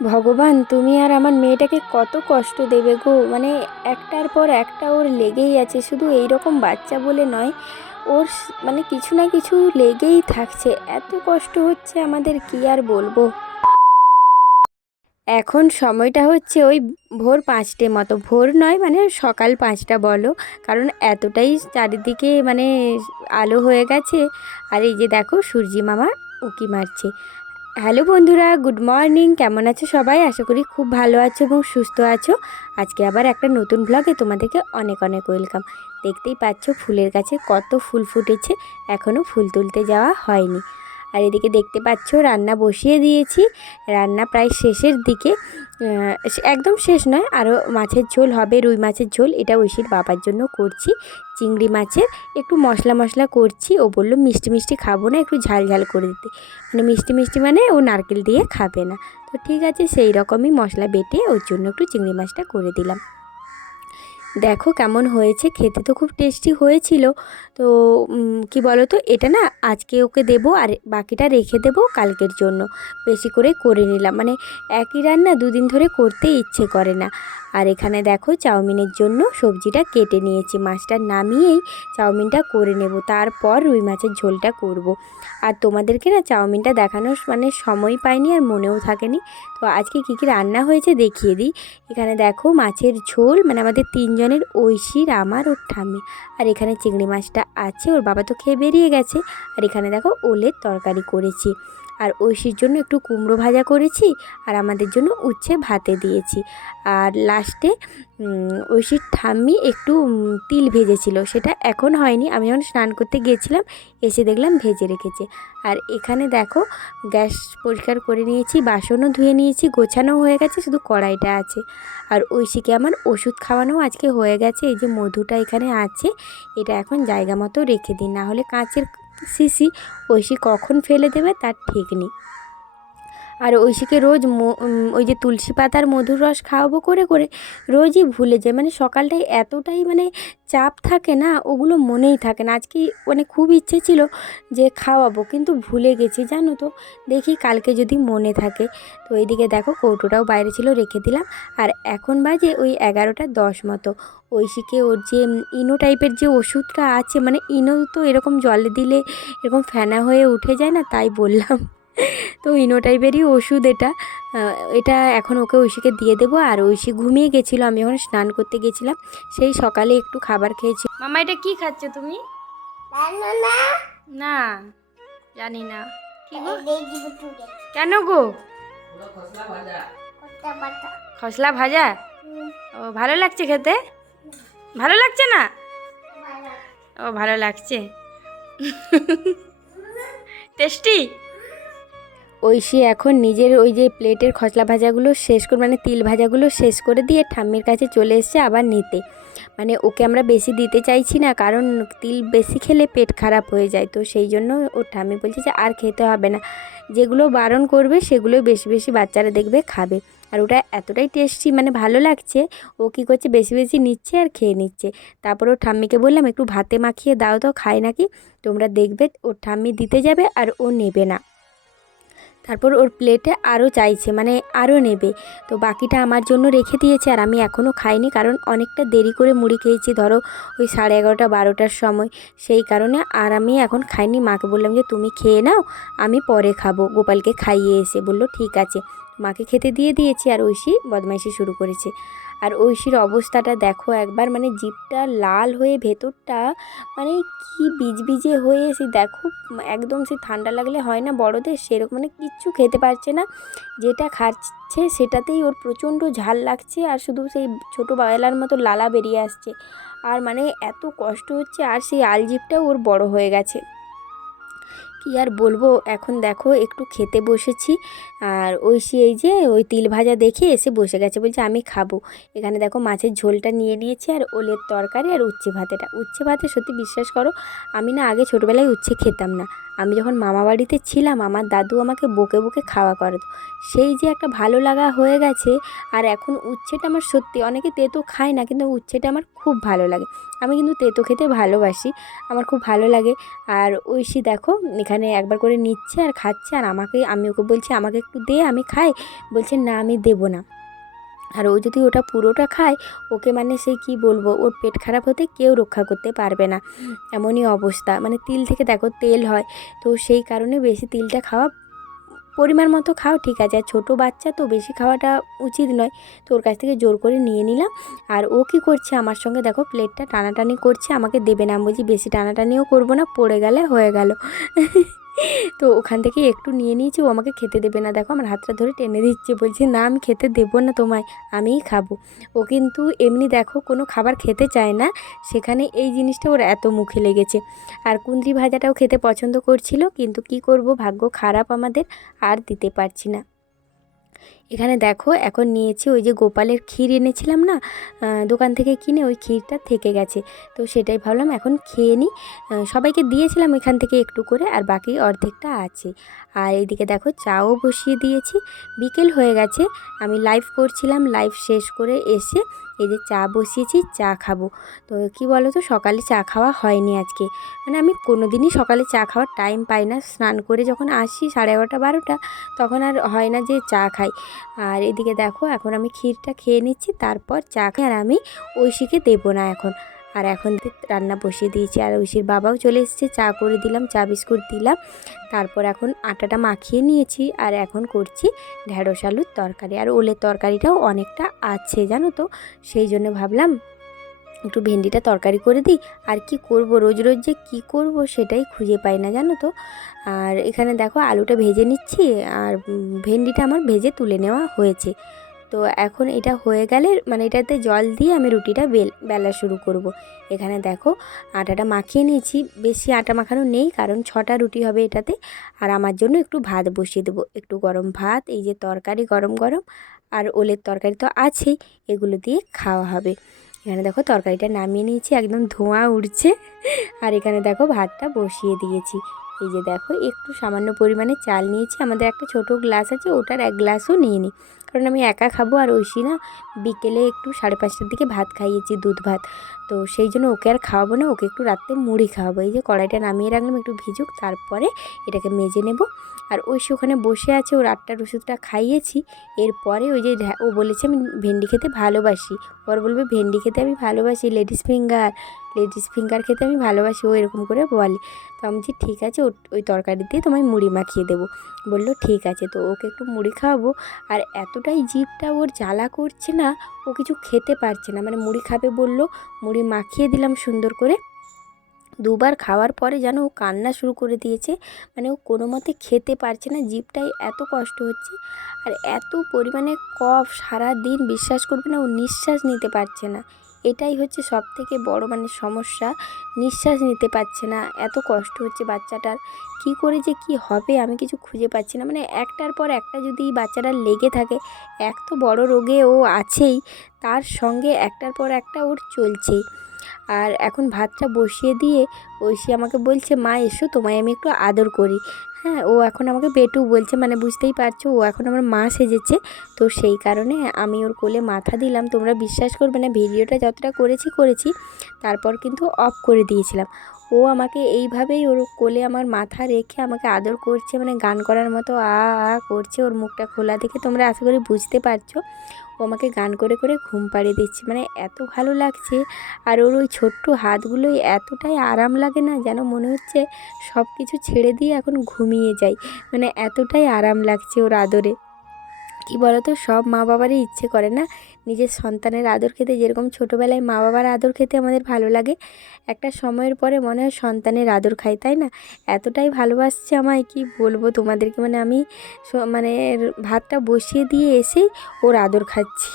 ভগবান, তুমি আর আমার মেয়েটাকে কত কষ্ট দেবে গো। মানে একটার পর একটা ওর লেগেই আছে, শুধু এই রকম বাচ্চা বলে নয়, ওর মানে কিছু না কিছু লেগেই থাকছে। এত কষ্ট হচ্ছে আমাদের, কি আর বলবো। এখন সময়টা হচ্ছে ওই ভোর 5টে মতো, ভোর নয় মানে সকাল 5টা বলো, কারণ এতটাই চারিদিকে মানে আলো হয়ে গেছে। আর এই যে দেখো সূর্যি মামা উঁকি মারছে। হ্যালো বন্ধুরা, গুড মর্নিং। কেমন আছো সবাই? আশা করি খুব ভালো আছো এবং সুস্থ আছো। আজকে আবার একটা নতুন ব্লগে তোমাদেরকে অনেক অনেক ওয়েলকাম। দেখতেই পাচ্ছ ফুলের গাছে কত ফুল ফুটেছে, এখনও ফুল তুলতে যাওয়া হয়নি। আর এদিকে দেখতে পাচ্ছ রান্না বসিয়ে দিয়েছি, রান্না প্রায় শেষের দিকে। একদম শেষ নয়, আরও মাছের ঝোল হবে, রুই মাছের ঝোল। এটা ঐশীর বাবার জন্য করছি। চিংড়ি মাছের একটু মশলা মশলা করছি। ও বললো মিষ্টি মিষ্টি খাবো না, একটু ঝাল ঝাল করে দিতে। মানে মিষ্টি মিষ্টি মানে ও নারকেল দিয়ে খাবে না। তো ঠিক আছে, সেই রকমই মশলা বেটে ওর জন্য একটু চিংড়ি মাছটা করে দিলাম। দেখো কেমন হয়েছে, খেতে তো খুব টেস্টি হয়েছিল। তো কি বলো তো, এটা না আজকে ওকে দেবো আর বাকিটা রেখে দেবো কালকের জন্য। বেশি করে নিলাম, মানে একই রান্না দুদিন ধরে করতে ইচ্ছে করে না। আর এখানে দেখো চাউমিনের জন্য সবজিটা কেটে নিয়েছি, মাছটা নামিয়েই চাউমিনটা করে নেব, তারপর রুই মাছের ঝোলটা করব। আর তোমাদেরকে না চাউমিনটা দেখানোর মানে সময় পাইনি আর মনেও থাকেনি। তো আজকে কী কী রান্না হয়েছে দেখিয়ে দিই। এখানে দেখো মাছের ঝোল, মানে আমাদের তিনজনের, ঐশীর, আমার, ওর ঠাম্মি। আর এখানে চিংড়ি মাছটা আছে, ওর বাবা তো খেয়ে বেরিয়ে গেছে। আর এখানে দেখো ওলের তরকারি করেছি। আর ঐশীর জন্য একটু কুমড়ো ভাজা করেছি, আর আমাদের জন্য উচ্ছে ভাতে দিয়েছি। আর লাস্টে ঐশীর ঠাম্মি একটু তিল ভেজেছিল, সেটা এখন হয়নি, আমি যখন স্নান করতে গিয়েছিলাম এসে দেখলাম ভেজে রেখেছে। আর এখানে দেখো গ্যাস পরিষ্কার করে নিয়েছি, বাসনও ধুয়ে নিয়েছি, গোছানো হয়ে গেছে, শুধু কড়াইটা আছে। আর ঐশীকে আমার ওষুধ খাওয়ানো আজকে হয়ে গেছে। এই যে মধুটা এখানে আছে, এটা এখন জায়গা মতো রেখে দিন, না হলে কাঁচের শিশি ঐশী কখন ফেলে দেবে তার ঠিক নেই। আর ঐশীকে রোজ ওই যে তুলসী পাতার মধুর রস খাওয়াবো করে করে রোজই ভুলে যায়। মানে সকালটায় এতটাই মানে চাপ থাকে না, ওগুলো মনেই থাকে না। আজকে মানে খুব ইচ্ছে ছিল যে খাওয়াবো, কিন্তু ভুলে গেছি জানো তো। দেখি কালকে যদি মনে থাকে। তো এইদিকে দেখো কৌটোটাও বাইরে ছিল, রেখে দিলাম। আর এখন বাজে ওই 11টা 10 মতো। ঐশীকে ওর যে ইনো টাইপের যে ওষুধটা আছে, মানে ইনো তো এরকম জলে দিলে এরকম ফেনা হয়ে উঠে যায় না, তাই বললাম। তো ইনো টাইপেরই ওষুধ এটা। এটা এখন ওকে ঐশীকে দিয়ে দেবো। আর ঐশী ঘুমিয়ে গেছিলো, আমি যখন স্নান করতে গেছিলাম সেই সকালে একটু খাবার খেয়েছি। মামা এটা কি খাচ্ছ তুমি? না, জানি না কি গো। কেন গো? খসলা ভাজা। ও ভালো লাগছে খেতে? ভালো লাগছে না? ও ভালো লাগছে। টেস্টি। ঐশী এখন নিজের ওই যে প্লেটের খসলা ভাজাগুলো শেষ করে, মানে তিল ভাজাগুলো শেষ করে দিয়ে ঠাম্মির কাছে চলে এসছে আবার নিতে। মানে ওকে আমরা বেশি দিতে চাইছি না, কারণ তিল বেশি খেলে পেট খারাপ হয়ে যায়। তো সেই জন্য ওর ঠাম্মি বলছে যে আর খেতে হবে না, যেগুলো বারণ করবে সেগুলোই বেশি বেশি বাচ্চারা দেখবে খাবে। আর ওটা এতটাই টেস্টি, মানে ভালো লাগছে। ও কী করছে, বেশি বেশি নিচ্ছে আর খেয়ে নিচ্ছে। তারপর ওর ঠাম্মিকে বললাম একটু ভাতে মাখিয়ে দাও তো, খায় নাকি। তোমরা দেখবে ওর ঠাম্মি দিতে যাবে আর ও নেবে না। তারপর ওর প্লেটে আরও চাইছে, মানে আরও নেবে। তো বাকিটা আমার জন্য রেখে দিয়েছে, আর আমি এখনও খাইনি, কারণ অনেকটা দেরি করে মুড়ি খেয়েছি, ধরো ওই 11:30-12টার সময়। সেই কারণে আর আমি এখন খাইনি। মাকে বললাম যে তুমি খেয়ে নাও, আমি পরে খাবো, গোপালকে খাইয়ে এসে। বললো ঠিক আছে। মাকে খেতে দিয়ে দিয়েছি, আর ঐশী বদমাইশি শুরু করেছে। আর ঐশীর অবস্থাটা দেখো একবার, মানে জিভটা লাল হয়ে ভেতরটা মানে কি বিজবিজে হয়ে এসে দেখো, একদম সে ঠান্ডা লাগলে হয় না বড়দের, সেরকম মানে কিচ্ছু খেতে পারছে না। যেটা খাচ্ছে সেটাতেই ওর প্রচণ্ড ঝাল লাগছে, আর শুধু সেই ছোটো বায়লার মতো লালা বেরিয়ে আসছে। আর মানে এত কষ্ট হচ্ছে, আর সেই আলজিভটাও ওর বড় হয়ে গেছে। কি আর বলবো। এখন দেখো একটু খেতে বসেছি, আর ঐশী এই যে ওই তিল ভাজা দেখে এসে বসে গেছে, বলছে আমি খাবো। এখানে দেখো মাছের ঝোলটা নিয়ে নিয়েছি, আর ওলের তরকারি, আর উচ্ছে ভাতেটা। উচ্ছে ভাতে সত্যি বিশ্বাস করো, আমি না আগে ছোটোবেলায় উচ্ছে খেতাম না, আমি যখন মামা বাড়িতে ছিলাম আমার দাদু আমাকে বকে বকে খাওয়া করাতো, সেই যে একটা ভালো লাগা হয়ে গেছে। আর এখন উচ্ছেটা আমার সত্যি, অনেকে তেতো খায় না, কিন্তু উচ্ছেটা আমার খুব ভালো লাগে। আমি কিন্তু তেতো খেতে ভালোবাসি, আমার খুব ভালো লাগে। আর ঐশী দেখো এখানে একবার করে নিচ্ছে আর খাচ্ছে, আর আমি ওকে বলছি আমাকে একটু দে আমি খাই, বলছে না আমি দেবো না। আর ও যদি ওটা পুরোটা খায়, ওকে মানে সেই কী বলবো, ওর পেট খারাপ হতে কেউ রক্ষা করতে পারবে না, এমনই অবস্থা। মানে তিল থেকে দেখো তেল হয়, তো সেই কারণে বেশি তিলটা খাওয়া, পরিমাণ মতো খাও ঠিক আছে, আর ছোটো বাচ্চা তো বেশি খাওয়াটা উচিত নয়। তো ওর কাছ থেকে জোর করে নিয়ে নিলাম। আর ও কী করছে আমার সঙ্গে দেখো প্লেটটা টানাটানি করছে, আমাকে দেবে না। আমি বলছি বেশি টানাটানিও করবো না, পড়ে গেলে হয়ে গেল। তো ওখান থেকে একটু নিয়ে নিয়েছি, ও আমাকে খেতে দেবে না, দেখো আমার হাতটা ধরে টেনে দিচ্ছে, বলছে না আমি খেতে দেবো না তোমায়, আমিই খাবো। ও কিন্তু এমনি দেখো কোনো খাবার খেতে চায় না, সেখানে এই জিনিসটা ওর এত মুখে লেগেছে। আর কুঁদরি ভাজাটাও খেতে পছন্দ করছিল, কিন্তু কি করব, ভাগ্য খারাপ আমাদের, আর দিতে পারছি না। এখানে দেখো এখন নিয়েছি ওই যে গোপালের ক্ষীর এনেছিলাম না দোকান থেকে কিনে, ওই ক্ষীরটা থেকে গেছে, তো সেটাই ভাবলাম এখন খেয়ে নিই। সবাইকে দিয়েছিলাম এখান থেকে একটু করে, আর বাকি অর্ধেকটা আছে। আর এইদিকে দেখো চাও বসিয়ে দিয়েছি, বিকেল হয়ে গেছে, আমি লাইভ করছিলাম, লাইভ শেষ করে এসে এই যে চা বসিয়েছি, চা খাবো। তো কি বলো তো, সকালে চা খাওয়া হয়নি আজকে, মানে আমি কোনো দিনই সকালে চা খাওয়ার টাইম পাই না, স্নান করে যখন আসি 11:30 12টা, তখন আর হয় না যে চা খাই। আর এদিকে দেখো এখন আমি ক্ষীরটা খেয়ে নিচ্ছি, তারপর চা খাই। আর আমি ঐশীকে দেবো না এখন। আর এখন রান্না বসিয়ে দিয়েছি, আর ঐশীর বাবাও চলে এসেছে, চা করে দিলাম, চা বিস্কুট দিলাম। তারপর এখন আটাটা মাখিয়ে নিয়েছি, আর এখন করছি ঢ্যাঁড়স আলুর তরকারি। আর ওলের তরকারিটাও অনেকটা আছে জানো তো, সেই জন্য ভাবলাম একটু ভেন্ডিটা তরকারি করে দিই। আর কি করব, রোজ রোজ যে কী করব সেটাই খুঁজে পাই না জানো তো। আর এখানে দেখো আলুটা ভেজে নিচ্ছি, আর ভেন্ডিটা আমার ভেজে তুলে নেওয়া হয়েছে। তো এখন এটা হয়ে গেলে মানে এটাতে জল দিয়ে আমি রুটিটা বেলা শুরু করব। এখানে দেখো আটাটা মাখিয়ে নিয়েছি, বেশি আটা মাখানো নেই, কারণ 6টা রুটি হবে এটাতে। আর আমার জন্য একটু ভাত বসিয়ে দেবো, একটু গরম ভাত, এই যে তরকারি গরম গরম, আর ওলের তরকারি তো আছেই, এগুলো দিয়ে খাওয়া হবে। এখানে দেখো তরকারিটা নামিয়ে নিয়েছি, একদম ধোঁয়া উঠছে। আর এখানে দেখো ভাতটা বসিয়ে দিয়েছি। এই যে দেখো একটু সামান্য পরিমাণে চাল নিয়েছি, আমাদের একটা ছোট গ্লাস আছে, ওটার 1 গ্লাসও নিয়ে নিই, কারণ আমি একা খাবো। আর ঐশী না বিকেলে একটু 5:30টার দিকে ভাত খাইয়েছি, দুধ ভাত, তো সেই জন্য ওকে আর খাওয়াবো না, ওকে একটু রাত্রে মুড়ি খাওয়াবো। এই যে কড়াইটা নামিয়ে রাখলাম একটু ভিজুক, তারপরে এটাকে মেজে নেব। আর ঐশী ওখানে বসে আছে, ওর 8টার ওষুধটা খাইয়েছি। এরপরে ওই যে ও বলেছে আমি ভেন্ডি খেতে ভালোবাসি, ওর বলবে ভেন্ডি খেতে আমি ভালোবাসি, লেডিস ফিঙ্গার খেতে আমি ভালোবাসি, ও এরকম করে বলে। তো আমি বলছি ঠিক আছে, ওই তরকারি দিয়ে তোমায় মুড়ি মাখিয়ে দেবো। বললো ঠিক আছে, তো ওকে একটু মুড়ি খাওয়াবো। আর এতটাই জিভটা ওর জ্বালা করছে না, ও কিছু খেতে পারছে না, মানে মুড়ি খাবে বললো, মুড়ি মাখিয়ে দিলাম সুন্দর করে। 2বার খাওয়ার পরে যেন ও কান্না শুরু করে দিয়েছে, মানে ও কোনো মতে খেতে পারছে না, জিভটায় এত কষ্ট হচ্ছে। আর এত পরিমাণে কফ সারা দিন, বিশ্বাস করবে না ও নিঃশ্বাস নিতে পারছে না, এটাই হচ্ছে সবথেকে বড় মানে সমস্যা, নিঃশ্বাস নিতে পারছে না, এত কষ্ট হচ্ছে বাচ্চাটার। কি করে যে কি হবে আমি কিছু খুঁজে পাচ্ছি না, মানে একটার পর একটা যদি বাচ্চাটার লেগে থাকে, এক তো বড় রোগে ও আছেই, তার সঙ্গে একটার পর একটা ওর চলছেই। আর এখন ভাতটা বসিয়ে দিয়ে ঐশী আমাকে বলছে মা এসো তোমায় আমি একটু আদর করি। হ্যাঁ, ও এখন আমাকে বেটু বলছে, মানে বুঝতেই পারছো ও এখন আমার মা সেজেছে। তো সেই কারণে আমি ওর কোলে মাথা দিলাম। তোমরা বিশ্বাস করবে না, ভিডিওটা যতটা করেছি তারপর কিন্তু অফ করে দিয়েছিলাম। ও আমাকে এইভাবেই ওর কোলে আমার মাথা রেখে আমাকে আদর করছে, মানে গান করার মতো আ আ করছে। ওর মুখটা খোলা দেখে তোমরা আশা করি বুঝতে পারছো, ও আমাকে গান করে করে ঘুম পাড়িয়ে দিচ্ছে, মানে এত ভালো লাগছে। আর ওর ওই ছোট্ট হাতগুলোই এতটাই আরাম লাগে না, যেন মনে হচ্ছে সব কিছু ছেড়ে দিয়ে এখন ঘুমিয়ে যাই, মানে এতটাই আরাম লাগছে ওর আদরে। কি বলো তো, সব মা বাবারই ইচ্ছে করে না নিজের সন্তানের আদর খেতে, যেরকম ছোটোবেলায় মা বাবার আদর খেতে আমাদের ভালো লাগে, একটা সময়ের পরে মনে হয় সন্তানের আদর খাই, তাই না? এতটাই ভালোবাসছে আমায় কি বলবো তোমাদেরকে, মানে আমি মানে ভাতটা বসিয়ে দিয়ে এসেই ওর আদর খাচ্ছি।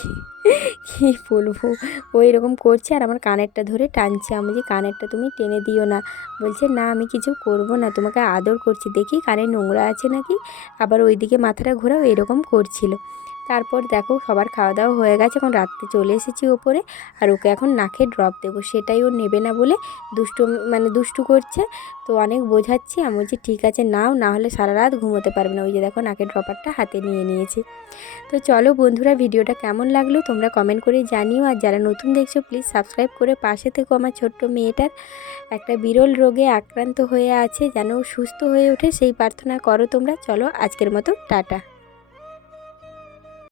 কি বলবো, ও এরকম করছে আর আমার কানেরটা ধরে টানছে, আমি যে কানেরটা তুমি টেনে দিও না, বলছে না আমি কিছু করব না, তোমাকে আদর করছি, দেখি কানে নোংরা আছে নাকি, আবার ওইদিকে মাথাটা ঘোরাও, এরকম করছিল। তারপর দেখো সবার খাওয়া দাওয়া হয়ে গেছে, এখন রাত্রে চলে এসেছি ওপরে। আর ওকে এখন নাকে ড্রপ দেবো, সেটাই ও নেবে না বলে দুষ্টু করছে। তো অনেক বোঝাচ্ছি, আমি বলছি ঠিক আছে নাও, না হলে সারা রাত ঘুমোতে পারবে না। ওই যে দেখো নাকের ড্রপারটা হাতে নিয়েছি। তো চলো বন্ধুরা, ভিডিওটা কেমন লাগলো তোমরা কমেন্ট করে জানিও। আর যারা নতুন দেখছো প্লিজ সাবস্ক্রাইব করে পাশে থেকো। আমার ছোট্ট মেয়েটার একটা বিরল রোগে আক্রান্ত হয়ে আছে, যেন সুস্থ হয়ে ওঠে সেই প্রার্থনা করো তোমরা। চলো আজকের মতো টাটা।